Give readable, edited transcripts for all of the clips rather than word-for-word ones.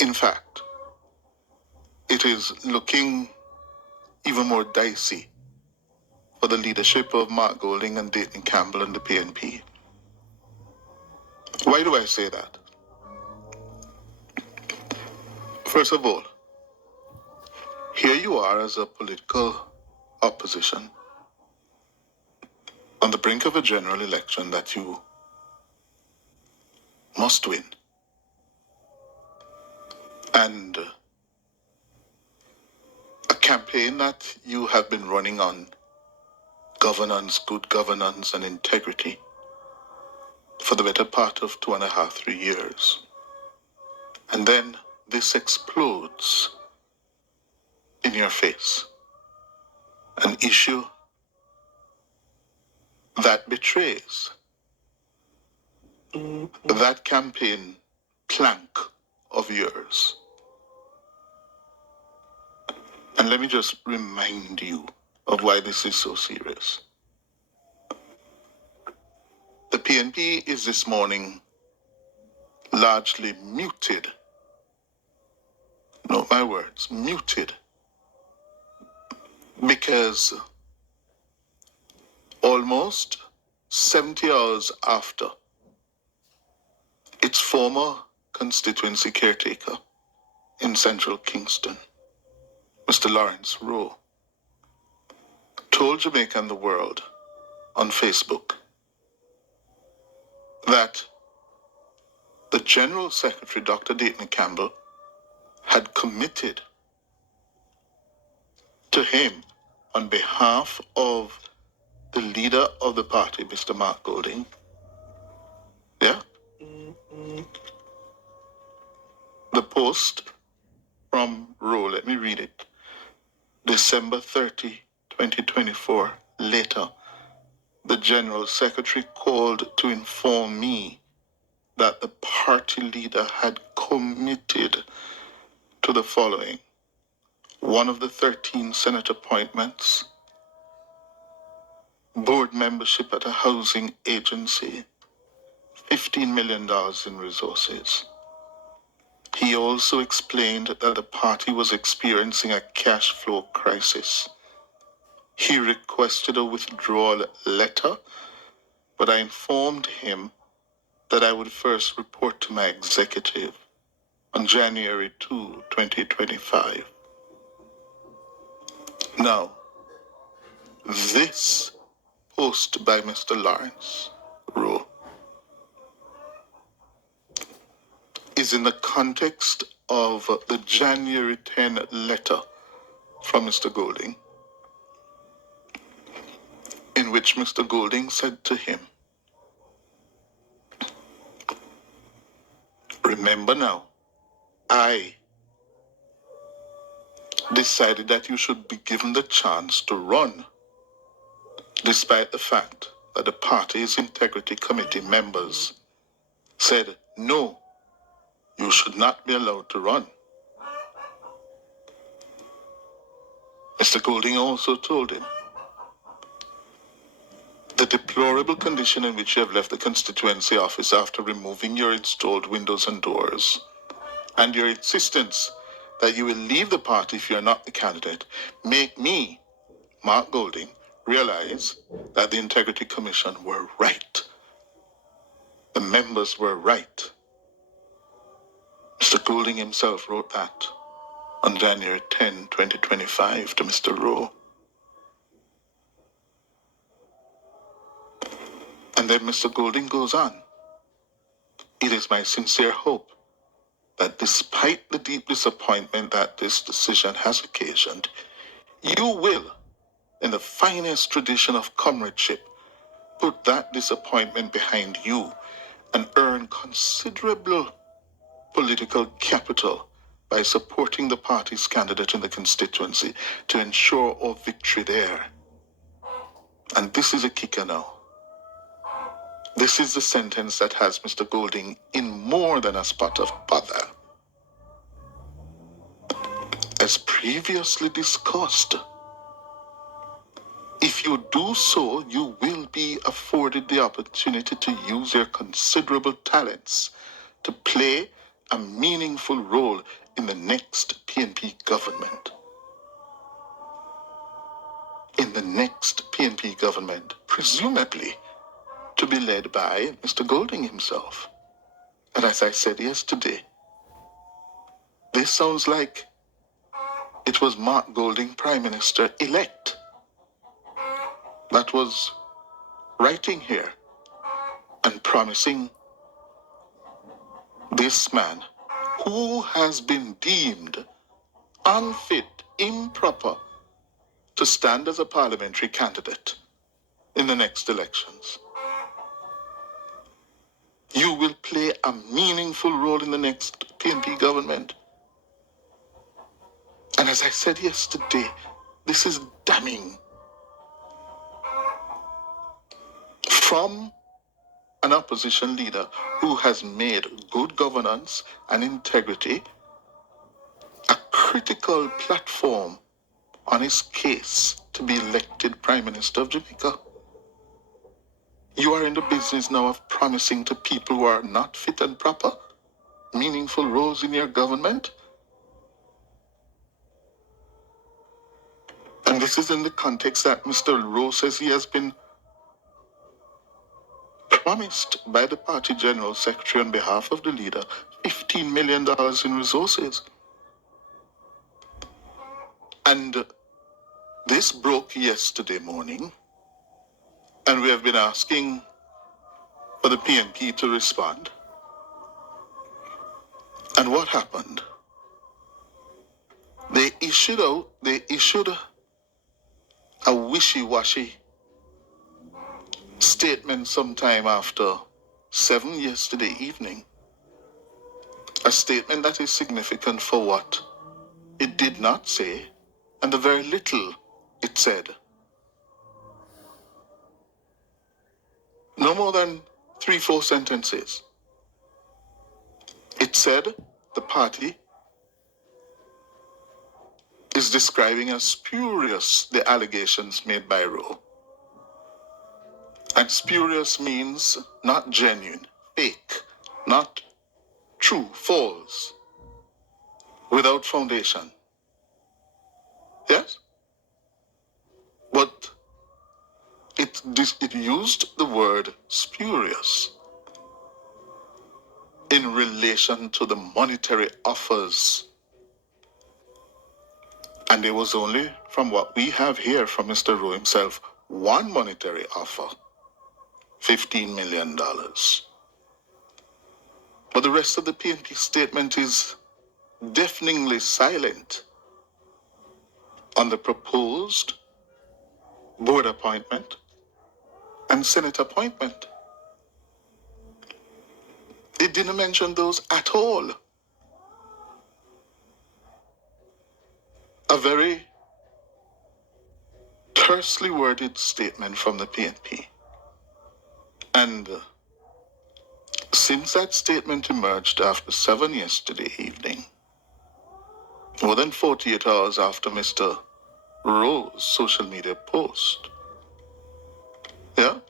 In fact, it is looking even more dicey for the leadership of Mark Golding and Dayton Campbell and the PNP. Why do I say that? First of all, here you are as a political opposition on the brink of a general election that you must win. And a campaign that you have been running on governance, good governance, and integrity for the better part of 2.5, 3 years. And then this explodes in your face. An issue that betrays that campaign plank of yours. And let me just remind you of why this is so serious. The PNP is this morning largely muted. Note my words, muted. Because almost 70 hours after its former constituency caretaker in central Kingston, Mr. Lawrence Rowe, told Jamaica and the world on Facebook that the General Secretary, Dr. Dayton Campbell, had committed to him on behalf of the leader of the party, Mr. Mark Golding. Yeah? The post from Rowe, let me read it. December 30, 2024. Later, the General Secretary called to inform me that the party leader had committed to the following: one of the 13 Senate appointments, board membership at a housing agency, $15 million in resources. He also explained that the party was experiencing a cash flow crisis. He requested a withdrawal letter, but I informed him that I would first report to my executive on January 2, 2025. Now, this post by Mr. Lawrence Rowe is in the context of the January 10 letter from Mr. Golding, in which Mr. Golding said to him, "Remember now, I decided that you should be given the chance to run, despite the fact that the party's integrity committee members said, no, you should not be allowed to run." Mr. Golding also told him, "The deplorable condition in which you have left the constituency office after removing your installed windows and doors, and your insistence that you will leave the party if you are not the candidate, make me, Mark Golding, realize that the Integrity Commission were right. The members were right." Mr. Golding himself wrote that on January 10, 2025 to Mr. Rowe. And then Mr. Golding goes on, "It is my sincere hope that despite the deep disappointment that this decision has occasioned, you will, in the finest tradition of comradeship, put that disappointment behind you and earn considerable political capital by supporting the party's candidate in the constituency to ensure our victory there." And this is a kicker now. This is the sentence that has Mr. Golding in more than a spot of bother. As previously discussed, if you do so, you will be afforded the opportunity to use your considerable talents to play a meaningful role in the next PNP government. In the next PNP government, presumably to be led by Mr. Golding himself. And as I said yesterday, this sounds like it was Mark Golding, Prime Minister-elect, that was writing here and promising this man, who has been deemed unfit, improper, to stand as a parliamentary candidate in the next elections. You will play a meaningful role in the next PNP government. And as I said yesterday, this is damning. From an opposition leader who has made good governance and integrity a critical platform on his case to be elected Prime Minister of Jamaica. You are in the business now of promising to people who are not fit and proper meaningful roles in your government. And this is in the context that Mr. Rowe says he has been promised by the party general secretary on behalf of the leader $15 million in resources. And this broke yesterday morning, and we have been asking for the PNP to respond. And what happened? They issued a wishy-washy statement sometime after 7 yesterday evening. A statement that is significant for what it did not say and the very little it said. No more than 3-4 sentences. It said the party is describing as spurious the allegations made by Rowe. And spurious means not genuine, fake, not true, false, without foundation. Yes? But it used the word spurious in relation to the monetary offers. And it was only, from what we have here from Mr. Rowe himself, one monetary offer, $15 million. But the rest of the PNP statement is deafeningly silent on the proposed board appointment and Senate appointment. It didn't mention those at all. A very tersely worded statement from the PNP. And since that statement emerged after 7 yesterday evening, more than 48 hours after Mr. Rowe's social media post, there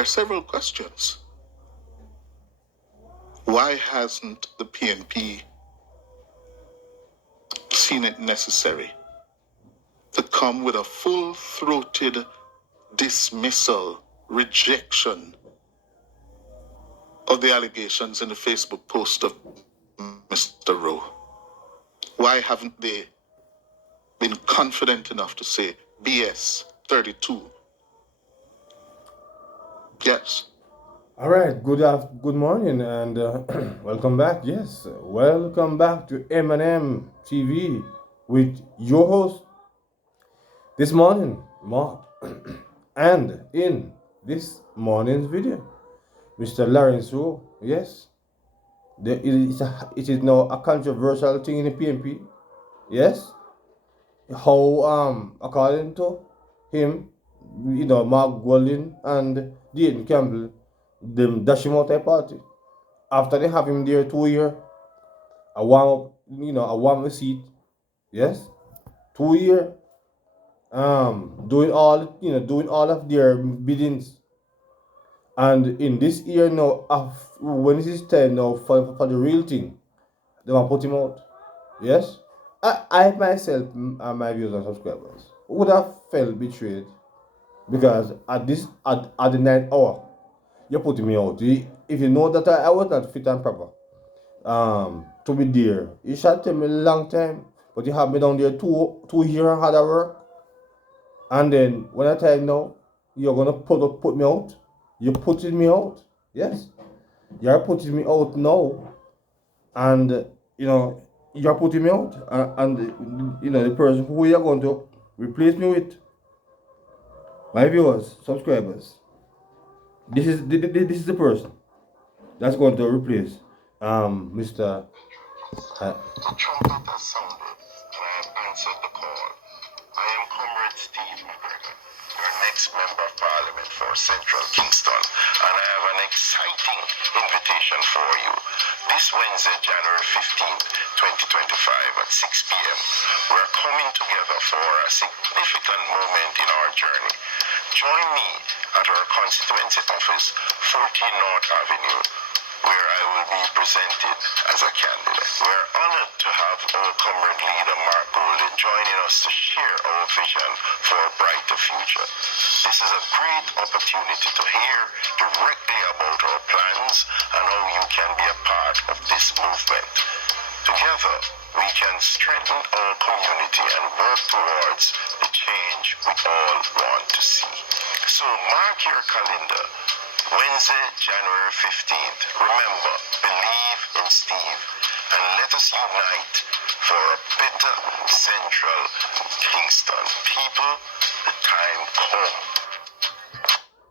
are several questions. Why hasn't the PNP seen it necessary to come with a full-throated dismissal, rejection of the allegations in the Facebook post of Mr. Rowe? Why haven't they been confident enough to say BS 32? Yes. All right, good morning, and welcome back. Yes, welcome back to M&M TV with your host this morning, Mark, and in this morning's video, Mr. Lawrence Rowe. Yes, it is now a controversial thing in the PNP. Yes, how according to him, Mark Golding and Dean Campbell, them dash him out of the party after they have him there 2 year, a warm seat. Yes, 2 year, doing all of their biddings, And in this year now, when it is time now for the real thing, they want to put him out. Yes? I myself and my viewers and subscribers would have felt betrayed because at the ninth hour, you're putting me out. If you know that I was not fit and proper to be there, you should tell me a long time, but you have me down there two years hard at work. And then when I tell you now, you're gonna put me out. You're putting me out. Yes, you're putting me out now, and you're putting me out, and the person who you're going to replace me with, my viewers, subscribers. This is the person that's going to replace Mr. The trumpet has sounded, and I have answered the call. I am Comrade Steve McGregor, your next Member of Parliament for Central Kingston, and I have an exciting invitation for you. This Wednesday, January 15th, 2025 at 6 p.m., we're coming together for a significant moment in our journey. Join me at our constituency office, 14 North Avenue, where I will be presented as a candidate. We're honored to have our comrade leader Mark Golden joining us to share our vision for a brighter future. This is a great opportunity to hear directly about our plans and how you can be a part of this movement. Together, we can strengthen our community and work towards the change we all want to see. So mark your calendar. Wednesday, January 15th. Remember, believe in Steve and let us unite for a better Central Kingston. People, the time come.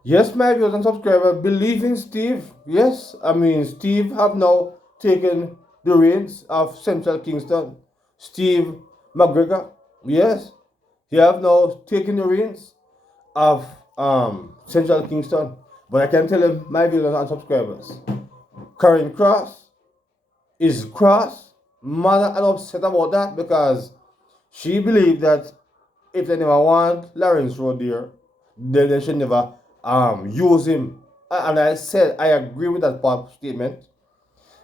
Yes, my viewers and subscribers, believe in Steve. Yes, I mean Steve have now taken the reins of Central Kingston. Steve McGregor. Yes, he have now taken the reins of Central Kingston. But I can tell him, my viewers and subscribers, Karen Cross is cross, mad and upset about that because she believed that if they never want Lawrence Rowe there, then they should never use him. And I said I agree with that part statement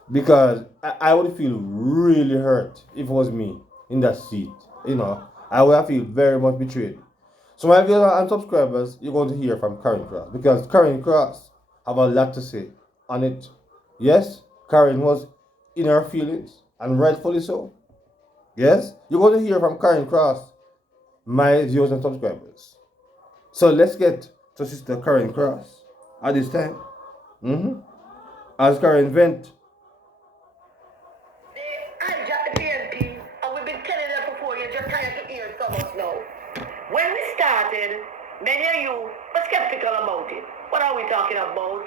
because I would feel really hurt if it was me in that seat. I would feel very much betrayed. So my viewers and subscribers, you're going to hear from Karen Cross because Karen Cross have a lot to say on it. Yes, Karen was in her feelings and rightfully so. Yes, you're going to hear from Karen Cross, my viewers and subscribers. So let's get to Sister Karen Cross at this time. As Karen vent. They hijacked the PNP, and we've been telling them for 4 years, just trying to hear from us now. When we started, many of you were skeptical about it. What are we talking about?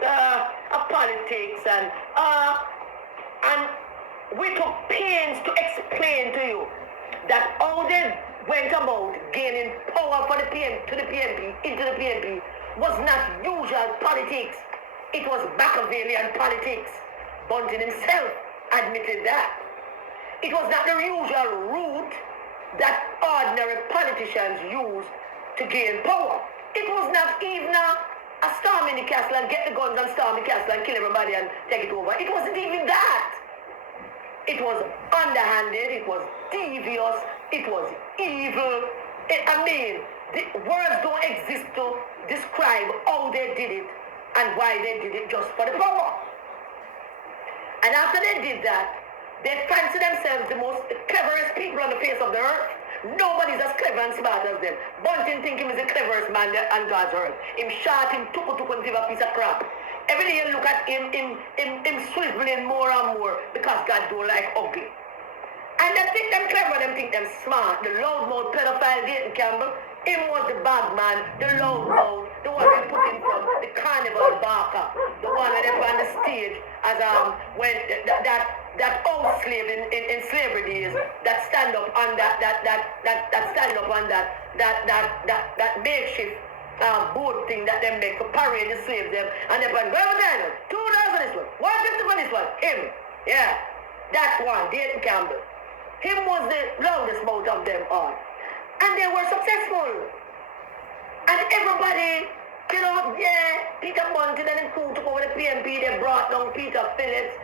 Politics and we took pains to explain to you that how they went about gaining power for the PNP, into the PNP, was not usual politics. It was Machiavellian politics. Bunting himself admitted that. It was not the usual route that ordinary politicians use to gain power. It was not even a storm in the castle and get the guns and storm the castle and kill everybody and take it over. It wasn't even that. It was underhanded, it was devious, it was evil. The words don't exist to describe how they did it and why they did it just for the power. And after they did that, they fancy themselves the most cleverest people on the face of the earth. Nobody's as clever and smart as them. Bunting think him is the cleverest man on God's earth. Him shot him, took and give a piece of crap. Every day you look at him swiveling more and more because God don't like ugly. And they think them clever, them think them smart. The loudmouth pedophile Dayton Campbell, him was the bad man, the loudmouth, the one they put in from the carnival barker, the one that they put on the stage as when that old slave in slavery days that stand up on that makeshift boat thing that they make to parade the slaves them, and they put where was that? $2 for this one, $150 for this one, him, yeah, that one, Dayton Campbell. Him was the loudest mouth of them all. And they were successful. And everybody You know, yeah, Peter Bunting and his crew took over the PNP, they brought down Peter Phillips.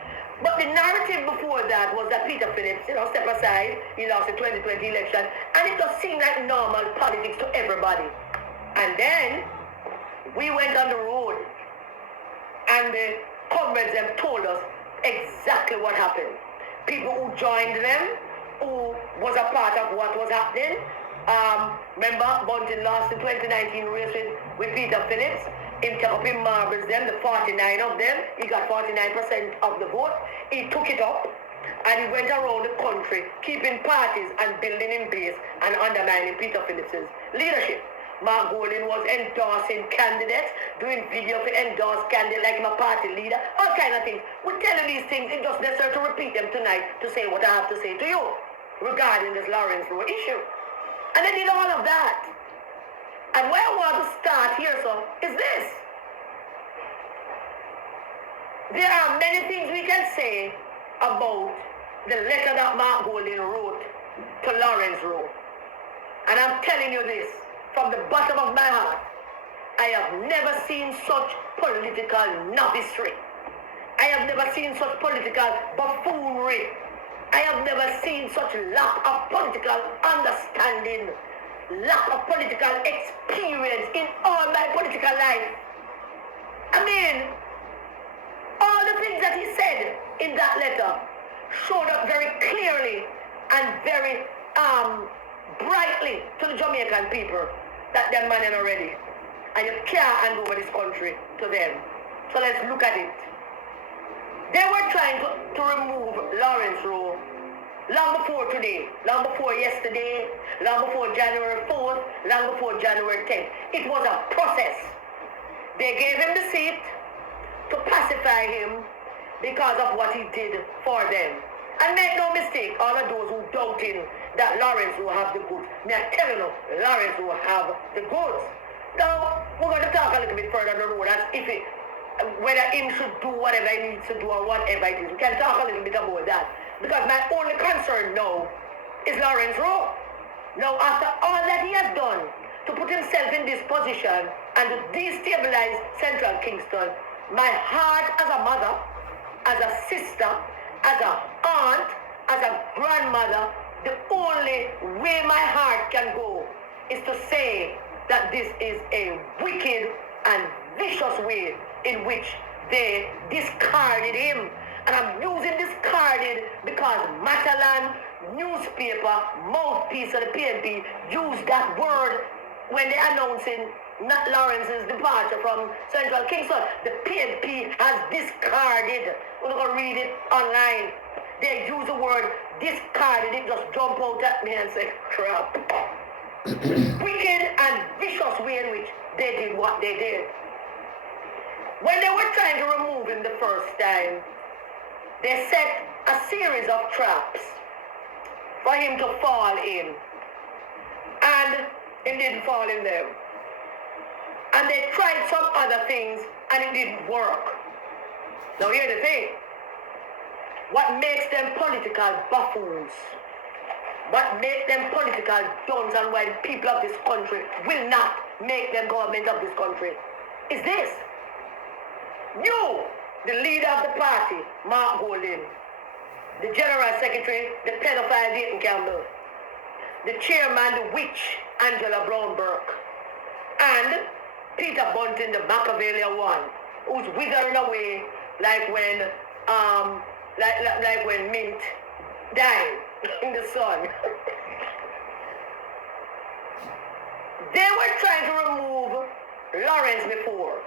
But the narrative before that was that Peter Phillips, step aside, he lost the 2020 election, and it just seemed like normal politics to everybody. And then we went on the road, and the comrades them told us exactly what happened. People who joined them, who was a part of what was happening. Remember, Bunting lost the 2019 race with Peter Phillips. Him took up in marbles them, the 49 of them. He got 49% of the vote. He took it up and he went around the country keeping parties and building in base and undermining Peter Phillips's leadership. Mark Golding was endorsing candidates, doing video to endorse candidates like my party leader, all kind of things. We tell you these things, it's just necessary to repeat them tonight to say what I have to say to you regarding this Lawrence Rowe issue. And they did all of that. And where I want to start here, so, is this. There are many things we can say about the letter that Mark Golding wrote to Lawrence Rowe. And I'm telling you this, from the bottom of my heart, I have never seen such political novicery. I have never seen such political buffoonery. I have never seen such lack of political understanding, lack of political experience in all my political life. I mean, all the things that he said in that letter showed up very clearly and very brightly to the Jamaican people that they're manning already. And you can't hand over this country to them. So let's look at it. They were trying to remove Lawrence Rowe long before today, long before yesterday, long before January 4th, long before January 10th. It was a process. They gave him the seat to pacify him because of what he did for them. And make no mistake, all of those who doubting that Lawrence will have the goods, me are telling you, Lawrence will have the goods. Now, we're going to talk a little bit further down the road as if whether him should do whatever he needs to do or whatever it is. We can talk a little bit about that. Because my only concern now is Lawrence Rowe. Now, after all that he has done to put himself in this position and to destabilize Central Kingston, my heart as a mother, as a sister, as an aunt, as a grandmother, the only way my heart can go is to say that this is a wicked and vicious way in which they discarded him. And I'm using discarded because Matalan newspaper, mouthpiece of the PNP, used that word when they're announcing not Lawrence's departure from Central Kingston. The PNP has discarded. We're going to read it online. They use the word discarded. It just jump out at me and say, crap. Wicked and vicious way in which they did what they did. When they were trying to remove him the first time, they set a series of traps for him to fall in. And he didn't fall in them. And they tried some other things and it didn't work. Now here's the thing. What makes them political buffoons, what makes them political dons, and why the people of this country will not make them government of this country is this. You, the leader of the party, Mark Golding, the general secretary, the pedophile Dayton Campbell, the chairman, the witch, Angela Brown Burke, and Peter Bunting, the Machiavellian one, who's withering away like when mint died in the sun. They were trying to remove Lawrence before.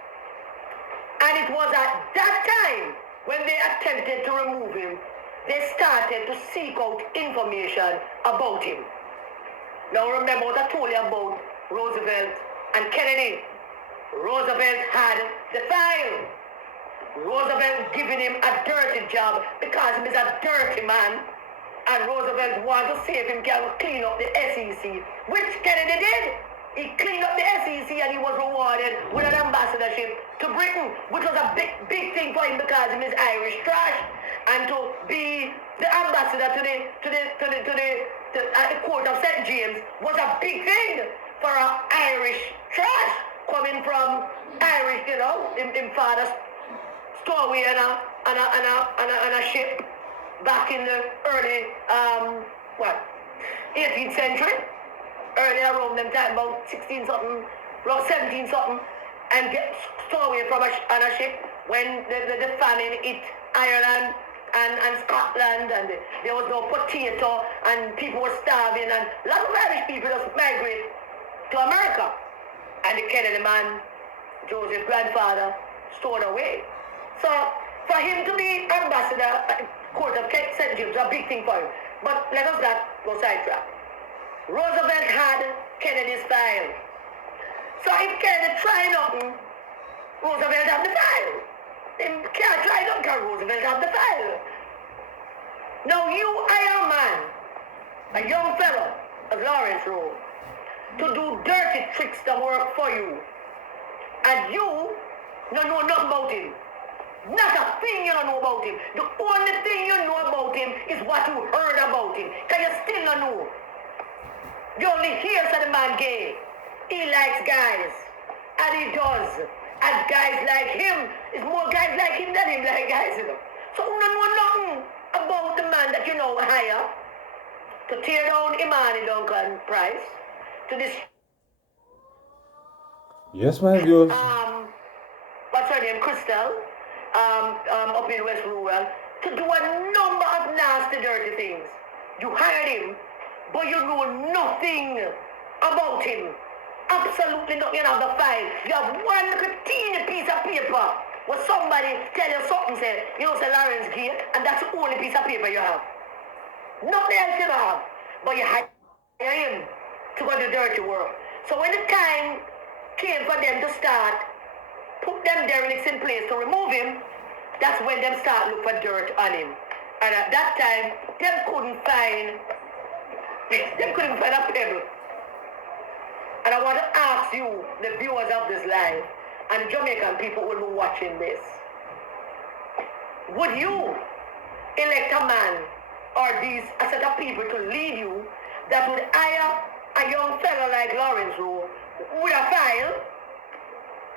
And it was at that time when they attempted to remove him, they started to seek out information about him. Now remember what I told you about Roosevelt and Kennedy. Roosevelt had the file. Roosevelt giving him a dirty job because he is a dirty man. And Roosevelt wanted to see if he can clean up the SEC, which Kennedy did. He cleaned up the SEC and he was rewarded with an ambassadorship to Britain, which was a big thing for him because he is Irish trash. And to be the ambassador to the court of St. James was a big thing for an Irish trash coming from Irish, you know, in father's stowaway and a ship back in the early, 18th century, early around them time, about 16 something, about 17 something, and get stowaway from on a ship when the famine hit Ireland and Scotland, and there was no potato, and people were starving, and a lot of Irish people just migrate to America. And the Kennedy man, Joseph's grandfather, stored away. So for him to be ambassador at the court of St. James, a big thing for him. But let us not go sidetrack. Roosevelt had Kennedy's file. So if Kennedy tried nothing, Roosevelt had the file. He can't try nothing because Roosevelt had the file. Now you are a man, a young fellow, as Lawrence Rowe, to do dirty tricks that work for you. And you don't know nothing about him. Not a thing you don't know about him. The only thing you know about him is what you heard about him. Because you still don't know. You only hear that the man gay. He likes guys. And he does. And guys like him. It's more guys like him than him like guys, you know. So you don't know nothing about the man that you know hire to tear down Imani Duncan Price. To this. Yes, my viewers. What's her name? Crystal. Up in West Rural. To do a number of nasty, dirty things. You hired him, but you know nothing about him. Absolutely nothing of the file. You have one little teeny piece of paper where somebody tell you something, say, you know, say Lawrence Gay, and that's the only piece of paper you have. Nothing else you have. But you hire him to go to the dirty work. So when the time came for them to start, put them derelicts in place to remove him, that's when them start look for dirt on him. And at that time, them couldn't find a pebble. And I want to ask you, the viewers of this live, and Jamaican people will be watching this. Would you elect a man or a set of people to lead you that would hire a young fellow like Lawrence Rowe with a file,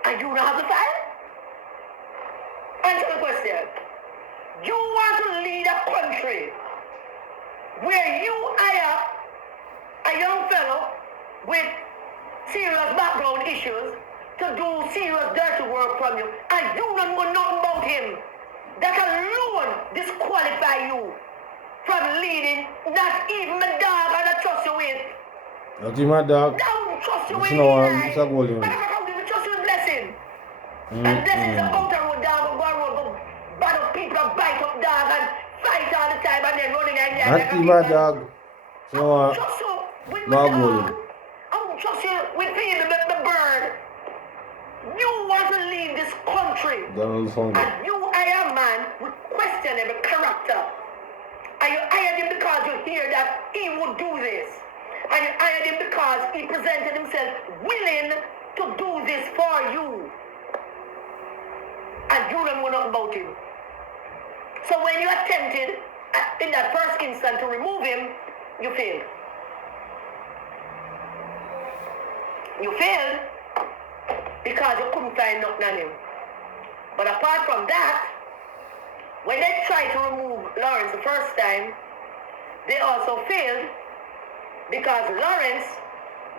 and you don't have the file? Answer the question. You want to lead a country where you hire a young fellow with serious background issues to do serious dirty work from you, and you don't know nothing about him. That alone disqualify you from leading. Not even my dog I don't trust you with. Not even my dog. Don't trust you with. You know, it's a goal, you know. How do you trust you with blessing? And blessings are out the road, dog, go road, go battle people, bite up dog, and fight all the time, and then running and Not even my dog. You know what? Trust you with My my goal. dog. I don't trust you with feeding the bird. You want to lead this country. Donald Trump. And you hire a man with questionable character. And you hired him because you hear that he would do this. And you hired him because he presented himself willing to do this for you. And you don't know nothing about him. So when you attempted, in that first instant, to remove him, you failed. You failed because you couldn't find nothing on him. But apart from that, when they tried to remove Lawrence the first time, they also failed because Lawrence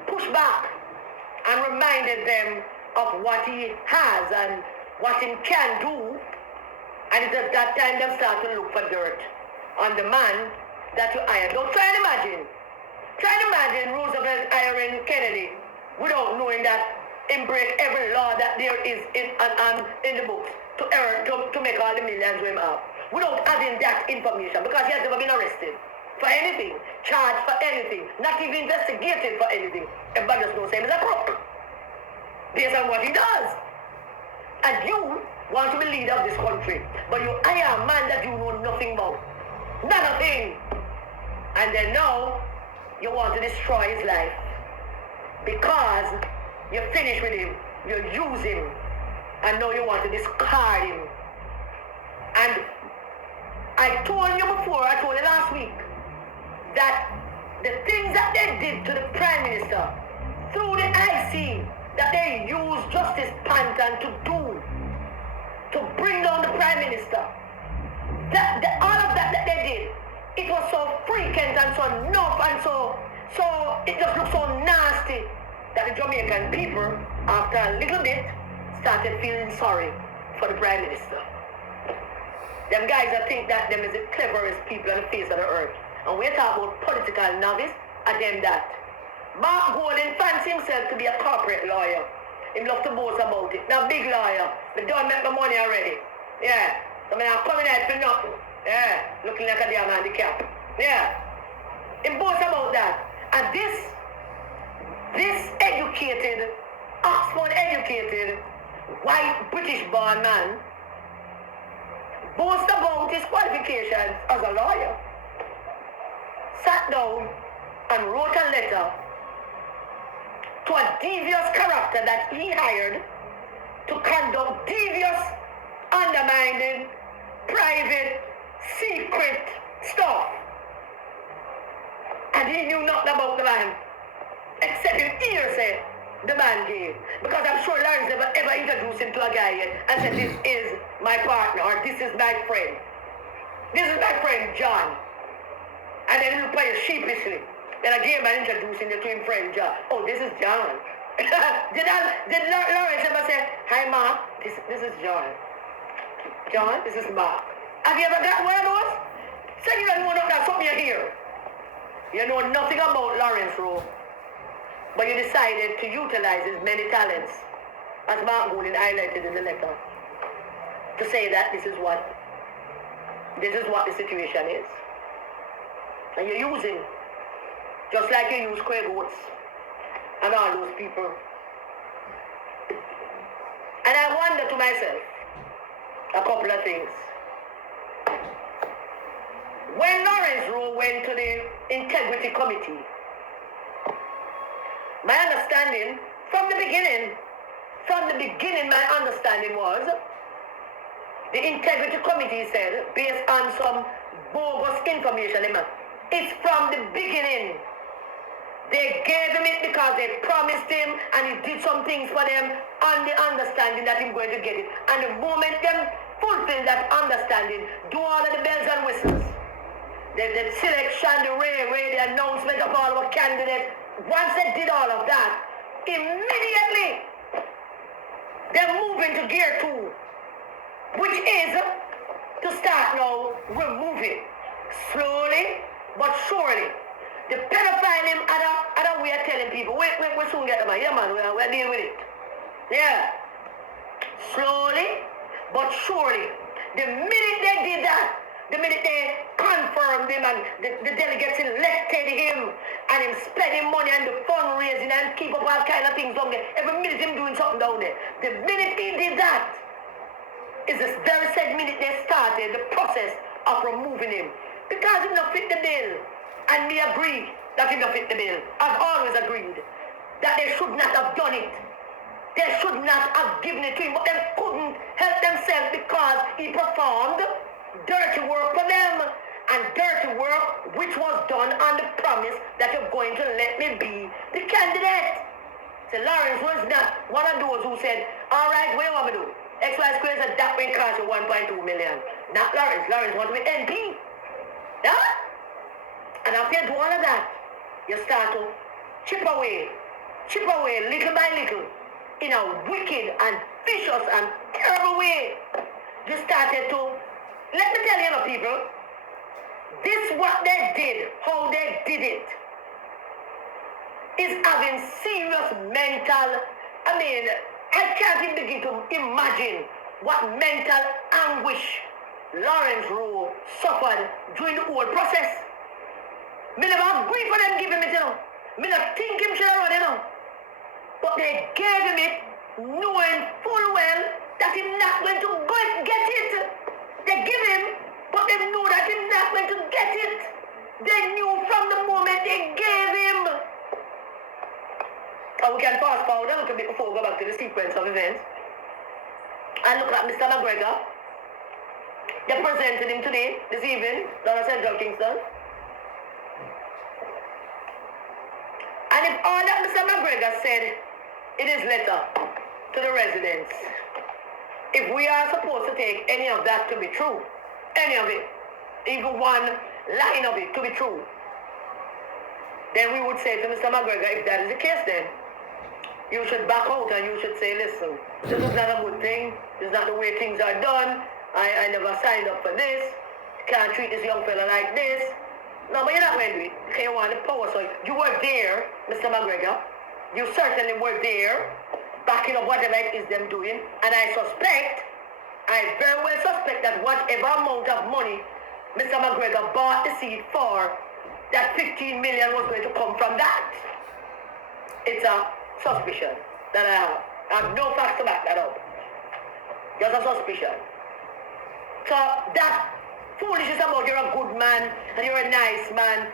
pushed back and reminded them of what he has and what he can do. And it's at that time they start to look for dirt on the man that you hired. Don't try and imagine. Try and imagine Roosevelt hiring Kennedy without knowing that he break every law that there is in the books to make all the millions we have. Without having that information, because he has never been arrested for anything, charged for anything, not even investigated for anything. Everybody just knows him as a crook based on what he does. And you want to be leader of this country, but you hire a man that you know nothing about. Not a thing. And then now, you want to destroy his life. Because you finish with him, you use him, and now you want to discard him. And I told you before, I told you last week, that the things that they did to the Prime Minister through the IC that they used Justice Panton to do to bring down the Prime Minister. All of that they did, it was so frequent and so enough and so it just looked so nasty that the Jamaican people, after a little bit, started feeling sorry for the Prime Minister. Them guys that think that them is the cleverest people on the face of the earth. And we're talking about political novice and them that. Mark Golden fancy himself to be a corporate lawyer. He love to boast about it. Now big lawyer. But don't make my money already. Yeah. So I'm coming out for nothing. Yeah. Looking like a damn handicap. Yeah. He boasts about that. And this educated, Oxford educated, white British born man boasts about his qualifications as a lawyer. Sat down and wrote a letter to a devious character that he hired to conduct devious, undermining, private, secret stuff. And he knew nothing about the man, except his hearsay the man gave. Because I'm sure Lawrence never ever introduced him to a guy yet and said, this is my partner, or this is my friend. This is my friend John. And then he looked at you sheepishly. Then again, man introduced him to his friend John. Oh, this is John. did Lawrence ever say, hi Mark, this is John. John, this is Mark. Have you ever got one of those? Say you don't know that's something you hear. You know nothing about Lawrence Rowe, but you decided to utilize his many talents, as Mark Golden highlighted in the letter, to say that this is what the situation is. And you're using, just like you use Craig Oates and all those people. And I wonder to myself a couple of things. When Lawrence Rowe went to the Integrity Committee, my understanding, from the beginning, my understanding was the Integrity Committee said, based on some bogus information, it's from the beginning. They gave him it because they promised him and he did some things for them on the understanding that he's going to get it. And the moment them fulfill that understanding, do all of the bells and whistles, the selection, the the announcement of all our candidates, once they did all of that, immediately they're moving to gear 2, which is to start now removing slowly but surely. The pedophile him other way of telling people, we soon get them, yeah man, we're dealing with it. Yeah. Slowly but surely. The minute they did that, the minute they confirmed him and the delegates elected him and him spending money and the fundraising and keep up all kind of things down there, every minute him doing something down there. The minute he did that, is the very same minute they started the process of removing him. Because he not fit the bill. And me agree that he not fit the bill. I've always agreed that they should not have done it. They should not have given it to him, but they couldn't help themselves because he performed dirty work for them. And dirty work which was done on the promise that you're going to let me be the candidate. So Lawrence was not one of those who said, all right, what do you want me to do? XY Square said that will cost you 1.2 million. Not Lawrence. Lawrence wants to be NP. Yeah? And after you do all of that, you start to chip away little by little in a wicked and vicious and terrible way. You started to, let me tell you people, this what they did, how they did it, is having serious mental, I can't even begin to imagine what mental anguish Lawrence Rowe suffered during the whole process. Me never agree for them giving it, Me not think him should have run, But they gave him it knowing full well that he's not going to go and get it. They give him, but they know that he's not going to get it. They knew from the moment they gave him. And we can fast forward a little bit before we go back to the sequence of events. And look at Mr. McGregor. They presented him today, this evening, down at Central Kingston. And if all that Mr. McGregor said in his letter to the residents, if we are supposed to take any of that to be true, any of it, even one line of it to be true, then we would say to Mr. McGregor, if that is the case, then you should back out and you should say, listen, this is not a good thing. This is not the way things are done. I never signed up for this. Can't treat this young fella like this. No, but you're not going to do it because you want the power. So you were there, Mr. McGregor. You certainly were there, backing up whatever it is them doing. And I very well suspect that whatever amount of money Mr. McGregor bought the seed for, that 15 million was going to come from that. It's a suspicion that I have. I have no facts to back that up. Just a suspicion. So that foolishness about you're a good man and you're a nice man,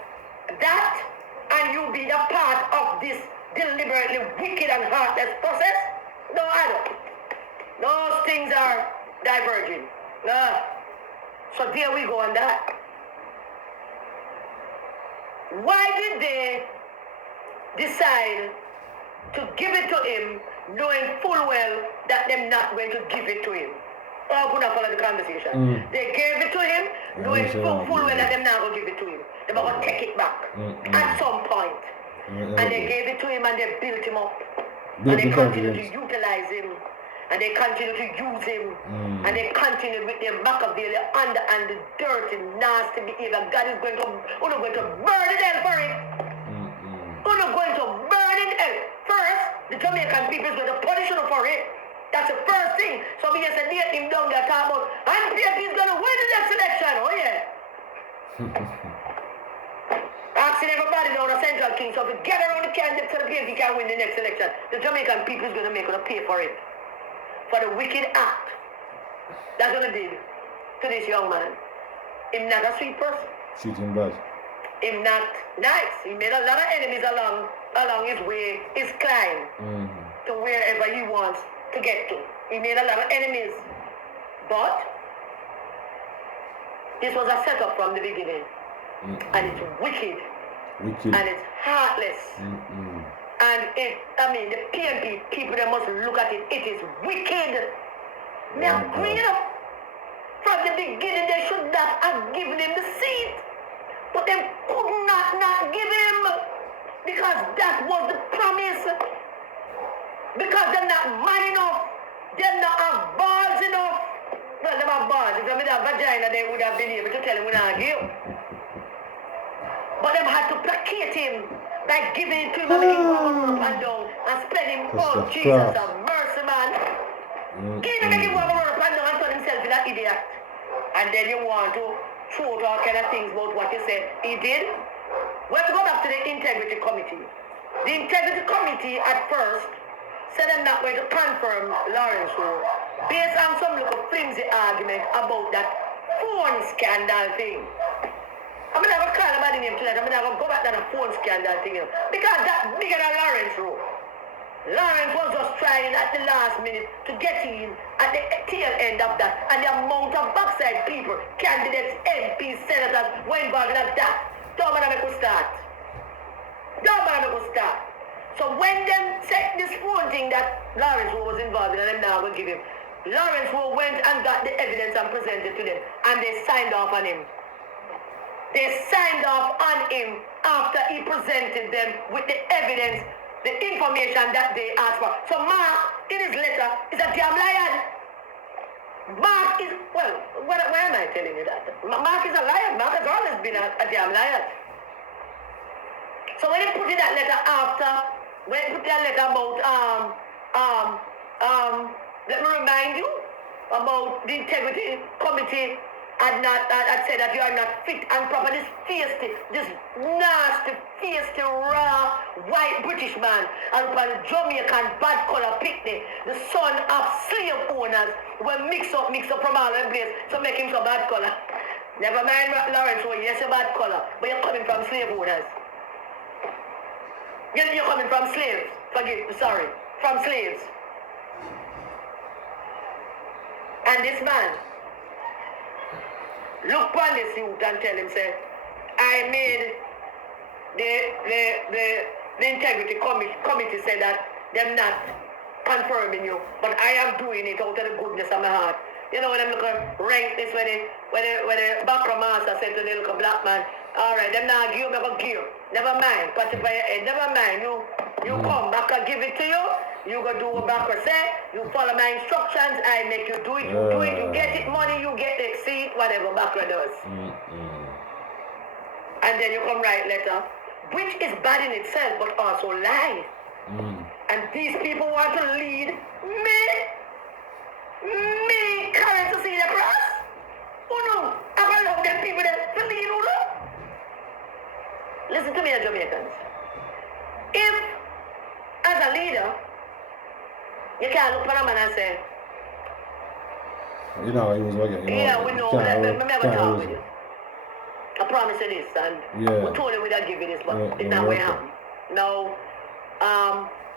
that and you being a part of this deliberately wicked and heartless process, no, I don't. Those things are diverging. No. So there we go on that. Why did they decide to give it to him, knowing full well that they're not going to give it to him? I could not follow the conversation. They gave it to him, knowing full well that they're not going to give it to him. They're going to take it back at some point. And they gave it to him and they built him up. And they continue to utilize him. And they continue to use him. And they continue with their Machiavelli and the dirty, nasty behavior. God is going to burn in hell for it. Going to burn in hell. First, the Jamaican people is going to punish you for it. That's the first thing. So we just date him down there talking about, and PNP is going to win the next election. Oh yeah. Asking everybody down the Central King, so if we get around the candidate so the PNP can win the next election, the Jamaican people is going to make them pay for it. For the wicked act. That's what they did to this young man. Him not a sweet person. Treat him bad. Him not nice. He made a lot of enemies along his way, his climb to wherever he wants to get to. He made a lot of enemies. But this was a setup from the beginning. And it's wicked. And it's heartless. And the PNP people, they must look at it. It is wicked. They agree. From the beginning, they should not have given him the seat. But they could not give him. Because that was the promise. Because they're not man enough. They're not have balls enough. Well, they have balls. If they had a vagina, they would have been able to tell him we're not give. But they had to placate him by giving it to him and making him go up and down and spread him, oh Jesus, have mercy, man. Give him, make him go up and down and turn himself in an idiot. And then you want to throw out all kind of things about what you said he did. We have to go back to the Integrity Committee. The Integrity Committee at first said they're not going to confirm Lawrence Rowe based on some little flimsy argument about that phone scandal thing. I'm not going to call about the name tonight. I'm not going to go back to the phone scandal thing. Because that's bigger than Lawrence Rowe. Lawrence was just trying at the last minute to get in at the tail end of that. And the amount of backside people, candidates, MPs, senators, were involved in that. Don't matter make us start. So when them set this phone thing that Lawrence Rowe was involved in and them now will give him, Lawrence Rowe went and got the evidence and presented to them. And they signed off on him. They signed off on him after he presented them with the evidence, the information that they asked for. So Mark, in his letter, is a damn liar. Mark is, well, why am I telling you that? Mark is a liar. Mark has always been a damn liar. So when he put in that letter about, let me remind you about the Integrity Committee had said that you are not fit and proper. This nasty, feisty, raw, white British man, and upon Jamaican bad color picnic, the son of slave owners, will mix up from all the place to make him so bad color. Never mind Lawrence, so yes, a bad color, but you're coming from slave owners. You're coming from slaves. From slaves. And this man, look upon this youth and tell him, say, I made the Integrity Committee say that them not confirming you, but I am doing it out of the goodness of my heart. You know when I'm looking rank this when the Bakra master said to the little black man, all right, them now give you, never give. Never mind, put it by your head, never mind. You come back and give it to you. You go do what Bakra say. You follow my instructions. I make you do it. You do it. You get it money. You get the seat. Whatever Bakra does. And then you come write letter, which is bad in itself, but also lie. And these people want to lead me current to see the press. Oh no, I allow them people that to lead you. Listen to me, Jamaicans. If, as a leader, you can't look at a man and say, you know, he was working. yeah, we know that. We never talk with you. I promise you this, and we told you we'd give you this, but it's not going to happen. Now,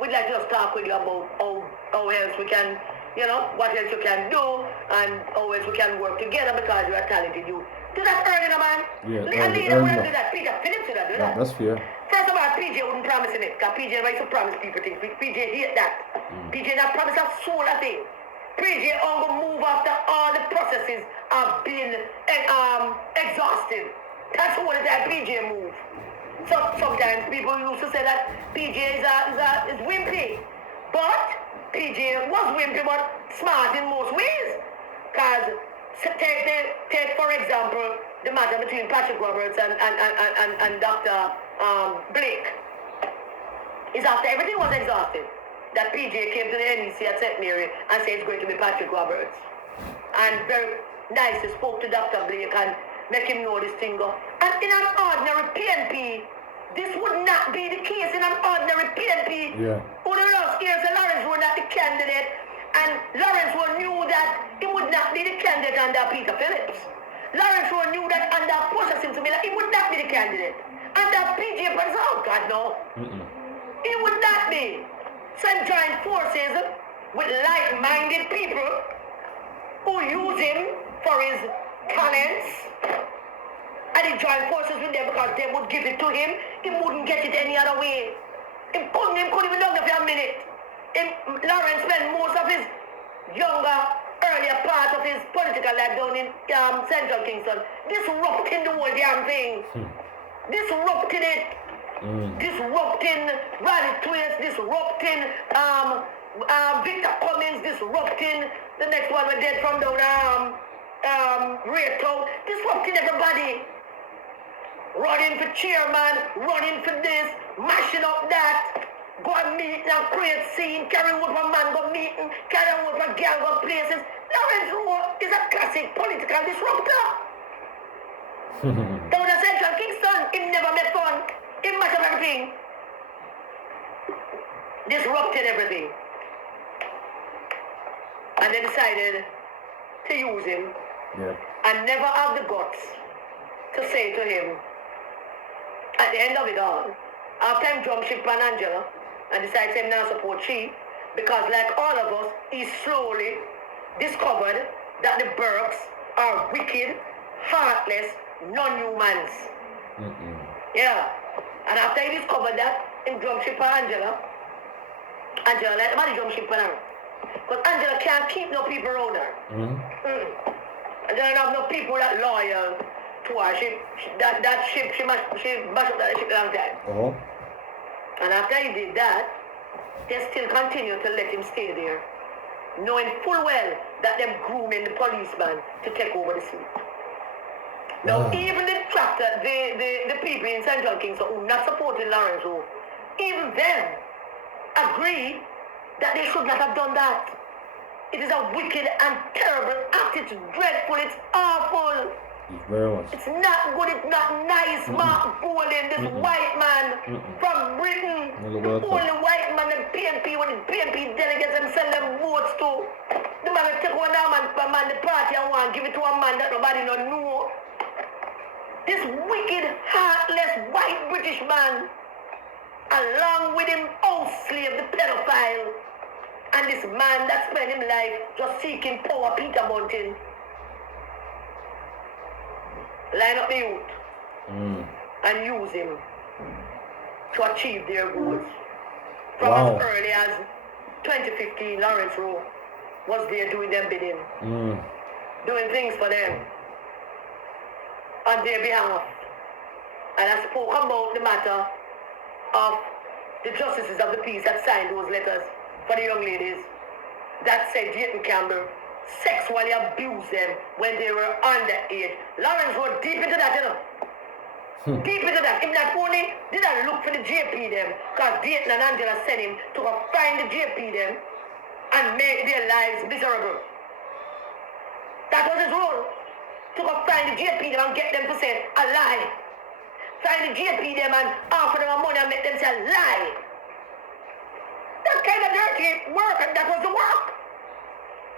we'd like to just talk with you about how else we can, you know, what else you can do, and how else we can work together because you are talented. You do that early, man. Yeah, a leader wouldn't do that. Peter Phillips would do that. That's fair. First of all, PJ wouldn't promise it, because PJ likes to promise people things. PJ hate that. PJ not promise a soul a thing. PJ only move after all the processes have been exhausted. That's what that PJ move. So sometimes people used to say that PJ is wimpy. But PJ was wimpy but smart in most ways. Because take for example the matter between Patrick Roberts and Dr. Blake. Is after everything was exhausted that PJ came to the NEC at St. Mary and said it's going to be Patrick Roberts. And very nicely spoke to Dr. Blake and make him know this thing go. And in an ordinary PNP, this would not be the case in an ordinary PNP. Who the last years Lawrence Rowe not the candidate, and Lawrence Rowe knew that he would not be the candidate under Peter Phillips. Lawrence Rowe knew that under processing to me that he would not be the candidate. Under PJ Prince, oh God no. He would not be. So he joined forces with like-minded people who use him for his talents, and he joined forces with them because they would give it to him. He wouldn't get it any other way. He couldn't even longer for a minute. Lawrence spent most of his younger, earlier part of his political life down in Central Kingston disrupting the whole damn thing. Disrupting it. Disrupting Roddy Twist, disrupting Victor Cummings, disrupting the next one we did from down Raytown, disrupting everybody. Running for chairman, running for this, mashing up that, go and meet and create scene, carry with a man, go meeting, carry with a girl, go places. Lawrence Rowe is a classic political disruptor. Down at Central Kingston, he never made fun. He mashed up everything. Disrupted everything. And they decided to use him. And never have the guts to say to him, at the end of it all, after him jump ship on Angela and decides him now support she, because like all of us, he slowly discovered that the Burks are wicked, heartless, non-humans. Yeah. And after he discovered that, him jump ship on Angela let the body jump ship on her. Because Angela can't keep no people around her. And then have no people that loyal to her. That ship, she mashed up that ship a long time. And after he did that, they still continue to let him stay there, knowing full well that them grooming the policeman to take over the seat. Now, even the tractor, the people in Central Kingston who not supporting Lawrence Rowe, even them agree that they should not have done that. It is a wicked and terrible act. It's dreadful. It's awful. Very much. It's not good. It's not nice. Mark Bolin, this white man from Britain, the only white man in PNP, when the PNP delegates and send them votes to, the man will take one man from the party and want to give it to a man that nobody don't know. This wicked, heartless, white British man, along with him, old slave, the pedophile, and this man that spent his life just seeking power, Peter Bunting. Line up the youth and use him to achieve their goals. From Wow. as early as 2015, Lawrence Rowe was there doing them bidding, doing things for them on their behalf. And I spoke about the matter of the justices of the peace that signed those letters for the young ladies that said Dayton Campbell sexually abused them when they were underage. Lawrence Rowe deep into that, you know. Deep into that. If not only did I look for the JP them, because Dayton and Angela sent him to go find the JP them and make their lives miserable. That was his role. To go find the JP them and get them to say a lie. Find the JP them and offer them money and make them say a lie. That kind of dirty work, and that was the work.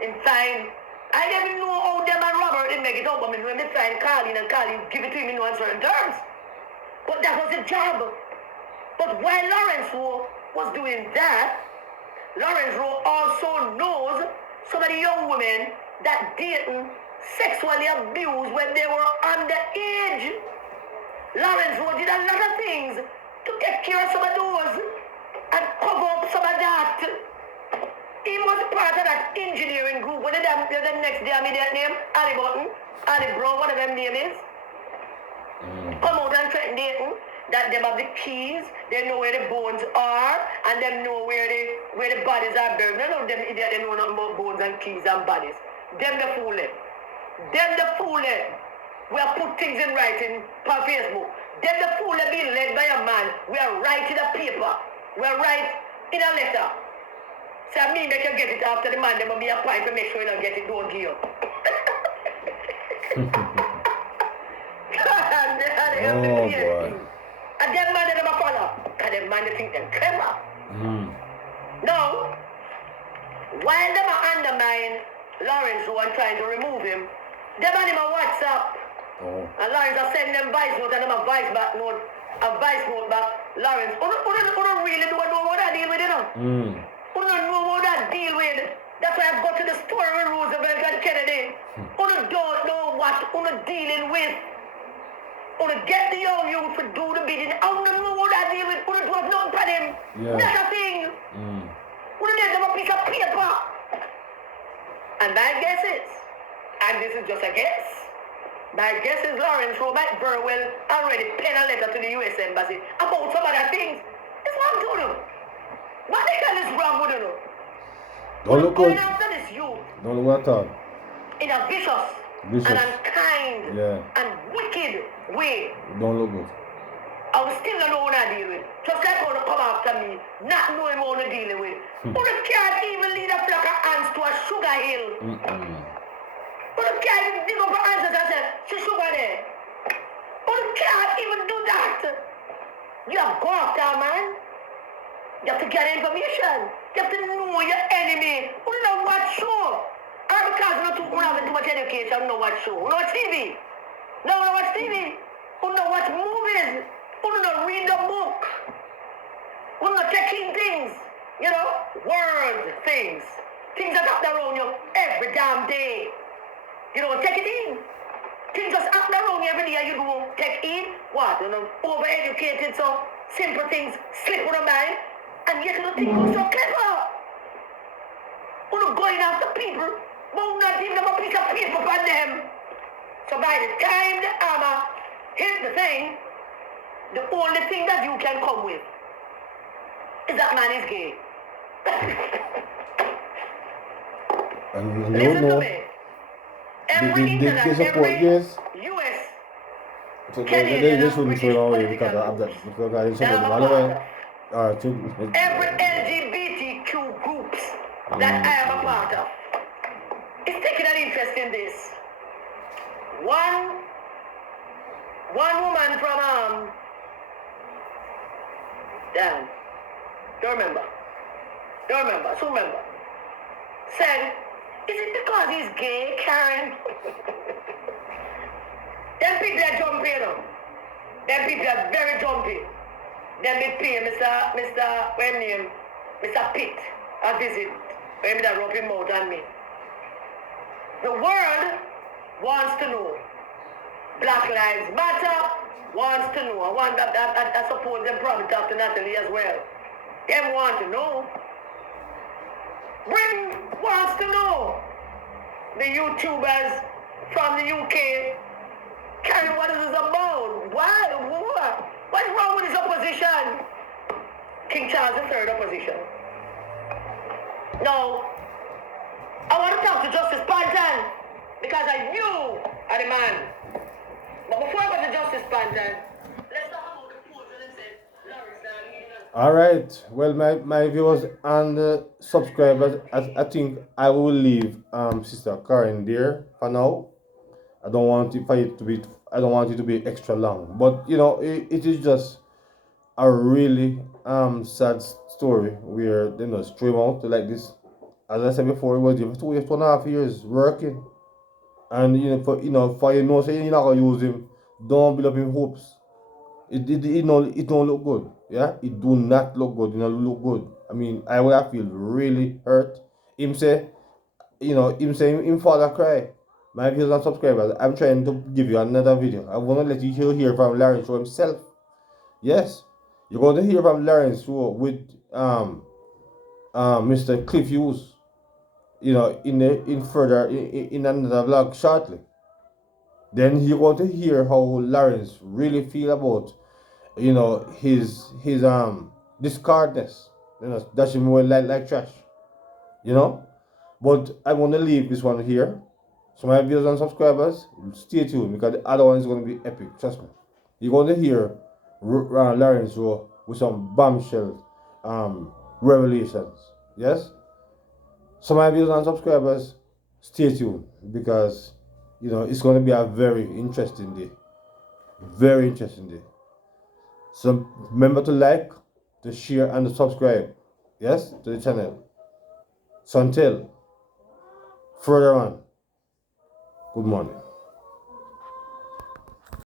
In fine, I didn't know how them and Robert didn't make it up, but when they find Carlin and Carlin give it to him in on certain terms. But that was the job. But while Lawrence Rowe was doing that, Lawrence Rowe also knows some of the young women that Dayton sexually abused when they were underage. Lawrence Rowe did a lot of things to take care of some of those and cover up some of that. He was part of that engineering group. When the next day I made that name, Ali Button, Ali Brown, whatever them name is. Come out and threaten Dayton that them have the keys, they know where the bones are, and them know where the bodies are buried. None of them idiot, they know nothing about bones and keys and bodies. Them the fooling. Them the fooling. We have put things in writing on Facebook. Them the fooling being led by a man. We are writing a paper. We are writing in a letter. So I mean, they can get it after the man, they will be a point to make sure you don't get it, don't give up. Oh boy. And them man they never follow. Because them man they think they're clever. Now, while them are undermine Lawrence Rowe and trying to remove him, them and him on WhatsApp. And Lawrence are sending them voice note and them a voice note back. Lawrence, who don't really know what I deal with, you know? Who don't know what I deal with. That's why I go to the story with Roosevelt and Kennedy. Who don't know what who dealing with. Who get the young youth to do the bidding. I don't know what I deal with. Who don't have nothing for them. Yeah. Not a thing. Who don't get them a piece of paper. And my guess is, and this is just a guess, my guess is Lawrence Rowe might very well already pen a letter to the U.S. Embassy about some other things. It's wrong to them. What the hell is wrong with them? Don't look good. Going after this youth Don't look at all. in a vicious and unkind and wicked way. Don't look good. I was still alone I deal with. Just like how to come after me, not knowing what I'm dealing with. Who can't even lead a flock of ants to a sugar hill. Who can't even dig up her hands and say, she sugar there. Who can't even do that. You have to go after a man. You have to get information. You have to know your enemy. Who know what show. And because you don't have too much education, you know what show. You know what TV. No, you know what TV. Who know what movies. Who know read the book. Who know checking things. You know, world things. Things that happen around you every damn day. You don't take it in. Things just happen around you every day. You don't take in. What? You know, overeducated, so simple things slip on your mind. And yet you don't think you're so clever. Who not going after people, but not give them a piece of paper for them. So by the time the armor hit the thing, the only thing that you can come with is that man is gay. And Listen you to know, me. Every they internet, support every this. US, So Canadian, they shouldn't British throw away political because groups they that support I'm the a part way. of. Every LGBTQ groups that I am a part of is taking an interest in this. One woman from damn, don't remember, said, is it because he's gay, Karen? Them people are jumpy, you know. Them people are very jumpy. Then they pay Mr. Pitt a visit. When that rub him out on me. The world wants to know. Black Lives Matter wants to know. I suppose them probably talk to Natalie as well. Them want to know. Britain wants to know. The YouTubers from the UK, Karen, what is this about? Why? What? What's wrong with his opposition? King Charles III opposition. No. I want to talk to Justice Panton because I knew the man. But before I go to Justice Panton, let's talk about the polls and say Lawrence Rowe. All right. Well, my viewers and subscribers, I think I will leave Sister Karen there for now. I don't want it for it to be. I don't want it to be extra long. But you know, it is just a really sad story where they stream out like this. As I said before, it was for 2 years, 2.5 years working, and for say you're not gonna use him. Don't build up him hopes. It don't look good. Yeah, it do not look good. It don't look good. I mean, I would have feel really hurt. Him say, him father cry. My viewers and subscribers, I'm trying to give you another video. I want to let you hear from Lawrence Rowe himself. Yes, you're going to hear from Lawrence Rowe with Mr. Cliff Hughes. In another vlog shortly. Then you're going to hear how Lawrence really feel about his discardness, dashing him away like trash, But I want to leave this one here. So my viewers and subscribers, stay tuned because the other one is going to be epic. Trust me. You're going to hear Lawrence Rowe with some bombshell revelations. Yes. So my viewers and subscribers, stay tuned because it's going to be a very interesting day. Very interesting day. So remember to like, to share, and to subscribe. Yes, to the channel. So until further on, good morning.